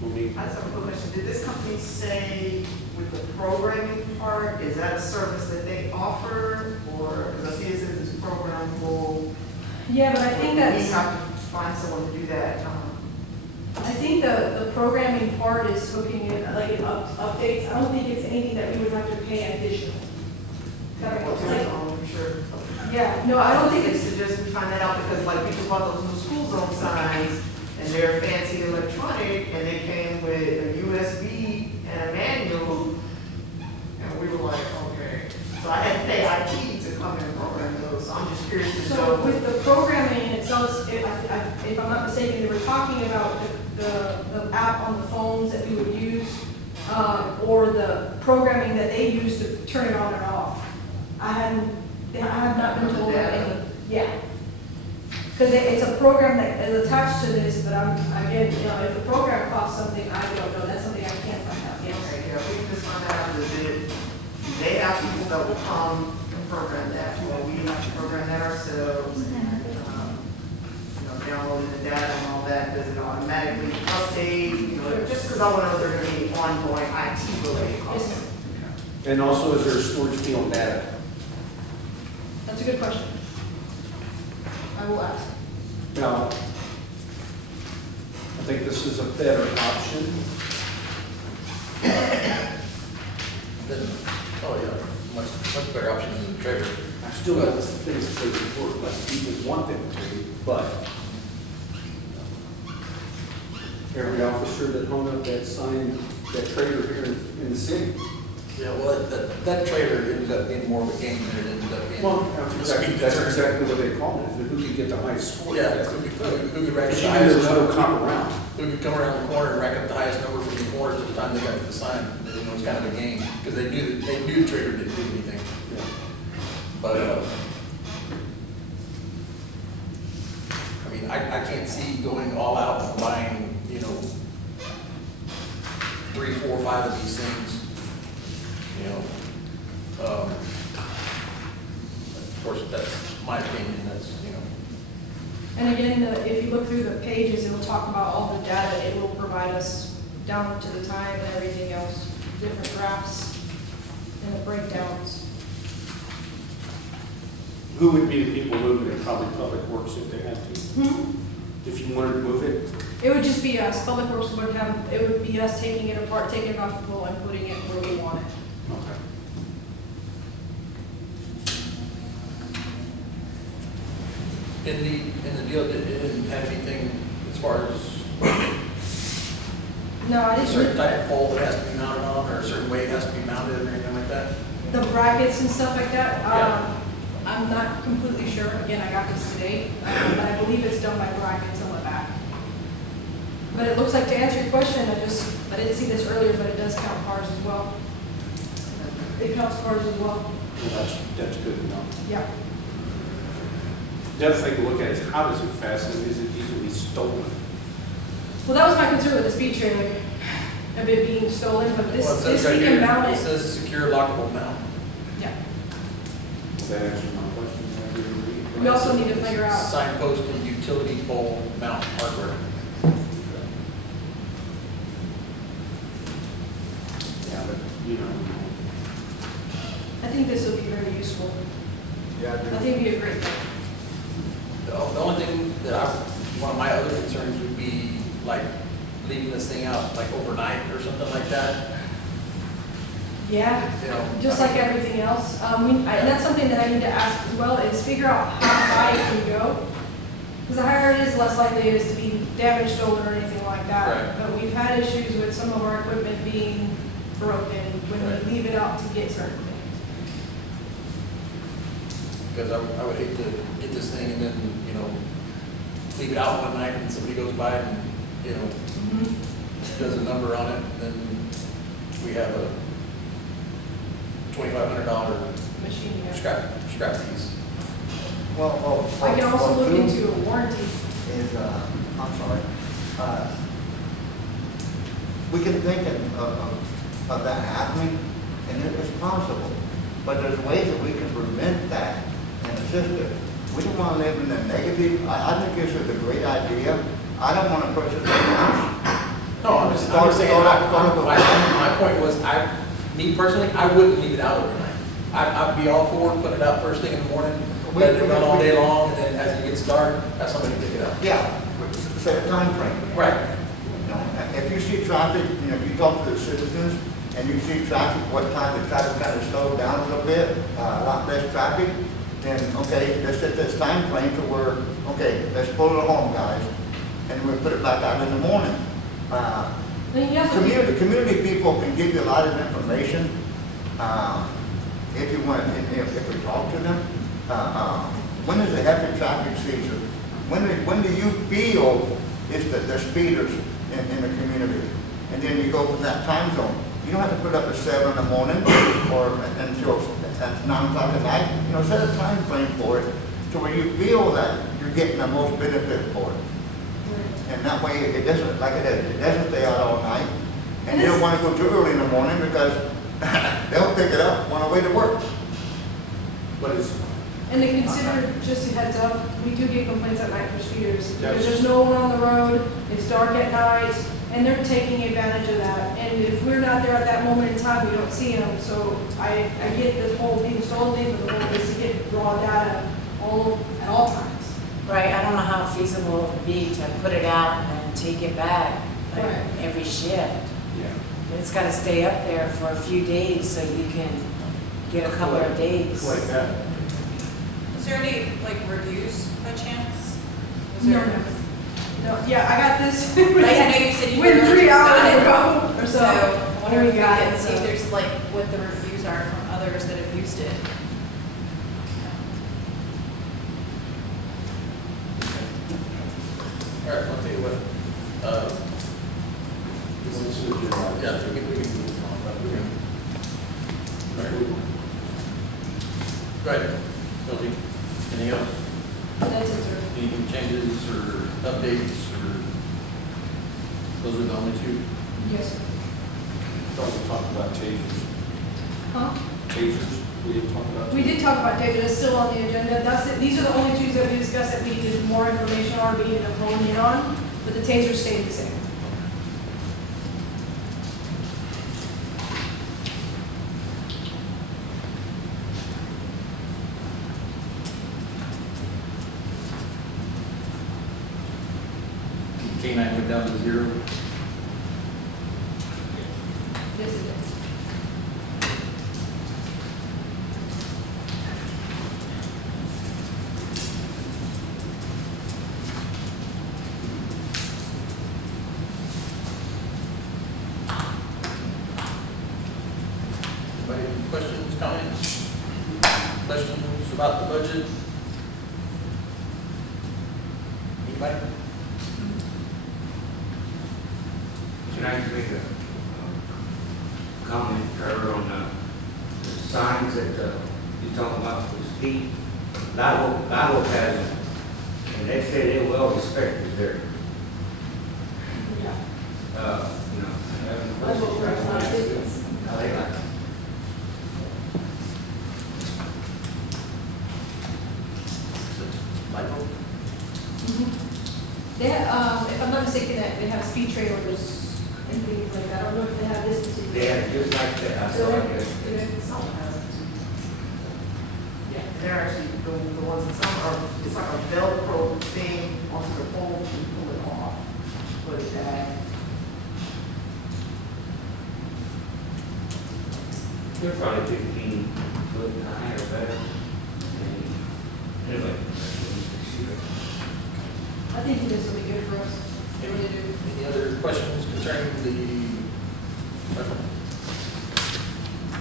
Monique? I just have a quick question. Did this company say with the programming part, is that a service that they offer? Or, because I see it says it's programmable. Yeah, but I think We that's, have to find someone to do that. I think the programming part is hooking in, like, updates. I don't think it's anything that we would have to pay additional. That Well, makes sense. I'm sure. Yeah, no, I don't think They it's, suggest we find that out because like people bought those new school zone signs and they're fancy electronic and they came with a USB and a manual. And we were like, okay. So I had to pay IT to come in and program those. So I'm just curious to so know. with the programming itself, if I'm not mistaken, they were talking about the app on the phones that we would use, or the programming that they use to turn it on and off. I have not been told of any, yeah. Because it's a program that is attached to this, but again, you know, if the program costs something, I don't know, that's something I can't find out, yes. Okay, yeah, we can just find out a bit. They have people that will come and program that. Well, we have to program that ourselves. And, you know, downloading the data and all that, does it automatically update? You know, just because I want to know if there are going to be ongoing IT related Yes, costs. sir. And also, is there a storage fee on data? That's a good question. I will ask. Now, I think this is a better option. Then, oh yeah, much better option than the trailer. I still got this thing that says work like people want them to, but every officer that hung up that sign, that trailer here in the city. Yeah, well, that trailer ended up being more of a game than it ended up being. Well, a that's speed exactly concern. what they call it, is who can get the highest score. Yeah, That's- who could rack up the Even highest there's no number, cop around. who could come around the corner and rack up the highest number from the corner to the time they got to the sign. You know, it's kind of a game, because they knew the trailer didn't do anything. Yeah. But, I mean, I can't see going all out and buying, you know, 3, 4, 5 of these things, you know. Of course, that's my opinion, that's, you know. And again, if you look through the pages, it will talk about all the data it will provide us down to the time and everything else, different graphs and the breakdowns. Who would be the people moving it? Probably Public Works if they had to. If you wanted to move it, It would just be us, Public Works would have, it would be us taking it apart, taking it off the pole and putting it where we want it. okay. In the deal, it didn't have anything as far as No, I a certain didn't, type of pole that has to be mounted on, or a certain way it has to be mounted, or anything like that? the brackets and stuff like that, Yeah. I'm not completely sure, again, I got this today, but I believe it's done by brackets on the back. But it looks like, to answer your question, I didn't see this earlier, but it does count cars as well. It counts cars as well, Well, that's good enough. yeah. The other thing to look at is how does it fasten? Is it easily stolen? Well, that was my concern with the speed trailer, of it being stolen, but Well, this, it says this right we can here, mount it it. says secure lockable mount. Yeah. That answers my question. I didn't read. We also need to figure out, Signpost and utility pole mount hardware. Yeah, but, you know, I think this will be very useful. Yeah, I think it'd be a great thing. The only thing that one of my other concerns would be like leaving this thing out like overnight or something like that. Yeah, You know, just like everything else. And that's something that I need to ask as well, is figure out how high it can go. Because the higher it is, less likely it is to be damaged, stolen, or anything like that. Right. But we've had issues with some of our equipment being broken when Right. we leave it out to get certain things. because I would hate to get this thing and then, you know, leave it out one night and somebody goes by and, you know, does a number on it, then we have a $2,500 Machine, yeah. scrap piece. well, I can also look too, into a warranty. is, I'm sorry, we can think of that happening, and it is possible, but there's ways that we can prevent that and assist it. We don't want to live in the negative. I think this is a great idea. I don't want to purchase a house. No, I'm just, I'm just saying, my point was, me personally, I wouldn't leave it out overnight. I'd be all for putting it out first thing in the morning, let it run all day long, and then as it gets dark, have somebody pick it up. Yeah, set a time frame. Right. You know, if you see traffic, you know, you talk to the citizens and you see traffic, what time the traffic kind of slowed down a little bit, a lot less traffic, then, okay, let's set this time frame to where, okay, let's pull it home, guys, and we'll put it back out in the morning. Then you have to- Community people can give you a lot of information, if you want, if we talk to them. When is the heavy traffic season? When do you feel is the speeders in the community? And then you go from that time zone. You don't have to put up at 7 in the morning or until 9 o'clock at night. You know, set a time frame for it to where you feel that you're getting the most benefit for it. And that way it doesn't, like it doesn't stay out all night. And you don't want to go too early in the morning because they'll pick it up on the way to work. But it's, And to consider, just a heads up, we do get complaints at night for speeders. Because Yes. there's no one on the road, it's dark at night, and they're taking advantage of that. And if we're not there at that moment in time, we don't see them. So I get this whole being stolen thing, but the goal is to get raw data at all times. Right, I don't know how feasible it would be to put it out and take it back, like, Right. every shift. yeah. It's gotta stay up there for a few days so you can get a couple of days. It's like that. Is there any, like, reviews by chance? Is No, there- no, yeah, I got this. Like, I know you said you were. Within 3 hours got it. ago or So, so. I wonder if we got can it, see if so. there's, like, what the reviews are from others that have used it. All right, I'll tell you what, yeah, we can move on, but we can. Right, Bill, anything else? That's it, sir. Any changes or updates or, those are the only two? Yes, sir. Thought we talked about tasers. Huh? Tasers, we didn't talk about. We tasers. did talk about data, it's still on the agenda. That's it. These are the only two that we discussed that we needed more information on, we needed to hone in on, but the tasers stayed the same. K-9 went down to 0. Yes, it is. Anybody have any questions, comments? Questions about the budget? Anybody? Can I just make a comment, Trevor, on the signs that you talking about for speed? Lavo has them, and they say they're well respected there. Yeah. You know. That's what we're excited. I like that. Michael? They have, if I'm not mistaken, they have speed trailers and things like that. I don't know if they have this particular. They are just like that, I saw it. Some has it. Yeah, they're actually the ones, that some are, it's like a Velcro thing onto the pole, you pull it off, put it back. They're probably 15 foot high or better. And anyway. I think this will be good for us. I really do. Any other questions concerning the?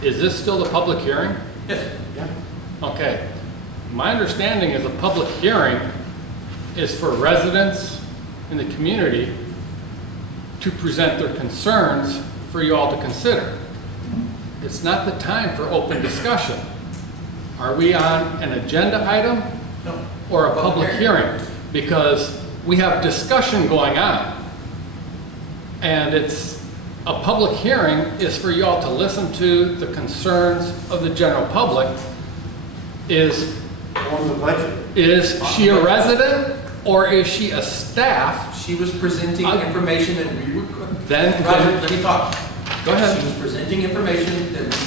Is this still the public hearing? Yes. Yeah. Okay. My understanding is a public hearing is for residents in the community to present their concerns for you all to consider. It's not the time for open discussion. Are we on an agenda item No. or a public hearing? Because we have discussion going on. And it's, a public hearing is for you all to listen to the concerns of the general public. On the budget. Is she a resident or is she a staff She was presenting information that we were. Then- Roger, let me talk. Go ahead. She was presenting information that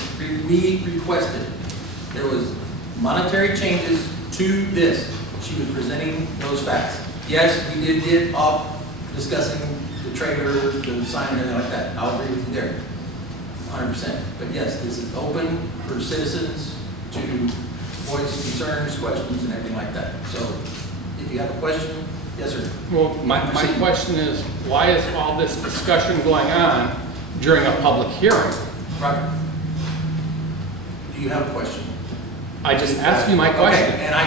we requested. There was monetary changes to this. She was presenting those facts. Yes, we did get off discussing the trailer, the sign, and everything like that. I'll agree with you there, 100%. But yes, this is open for citizens to voice concerns, questions, and everything like that. So if you have a question, yes, sir. Well, my question is, why is all this discussion going on during a public hearing? Roger. Do you have a question? I just asked you my question. Okay, and I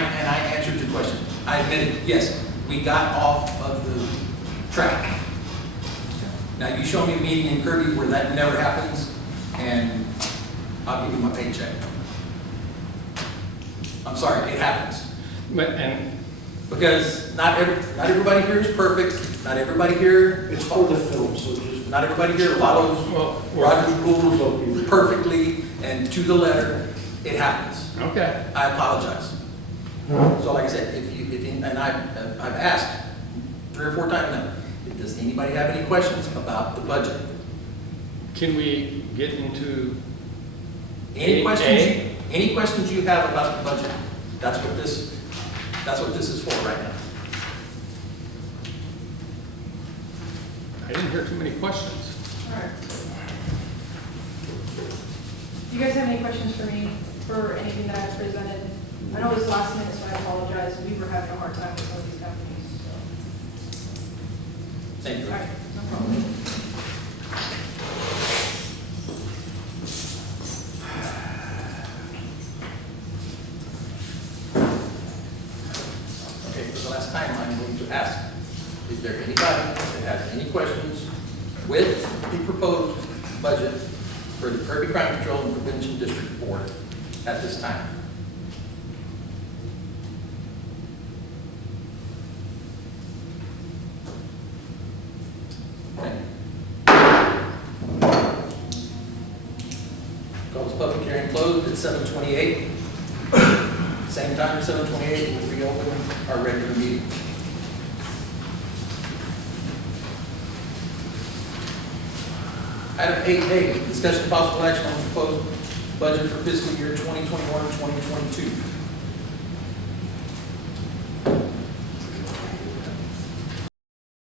answered your question. I admitted, yes, we got off of the track. Now, you show me a meeting in Kirby where that never happens, and I'll give you my paycheck. I'm sorry, it happens. And Because not everybody here is perfect, not everybody here, It's for the film, so just. not everybody here follows Well, Roger's rules perfectly and to the letter. It happens. okay. I apologize. So like I said, and I've asked 3 or 4 times now, does anybody have any questions about the budget? Can we get into Any A- questions you have about the budget? That's what this is for right now. I didn't hear too many questions. All right. Do you guys have any questions for me, for anything that I've presented? I know it's last minute, so I apologize. We were having a hard time with some of these companies, so. Thank you. All right, no problem. Okay, for the last time, I'm going to ask, is there anybody that has any questions with the proposed budget for the Kirby Crime Control and Prevention District Board at this time? Okay. Call this public hearing closed at 7:28. Same time, 7:28, we'll reopen our regular meeting. Item 8A, discussion of possible action on proposed budget for fiscal year 2021-2022.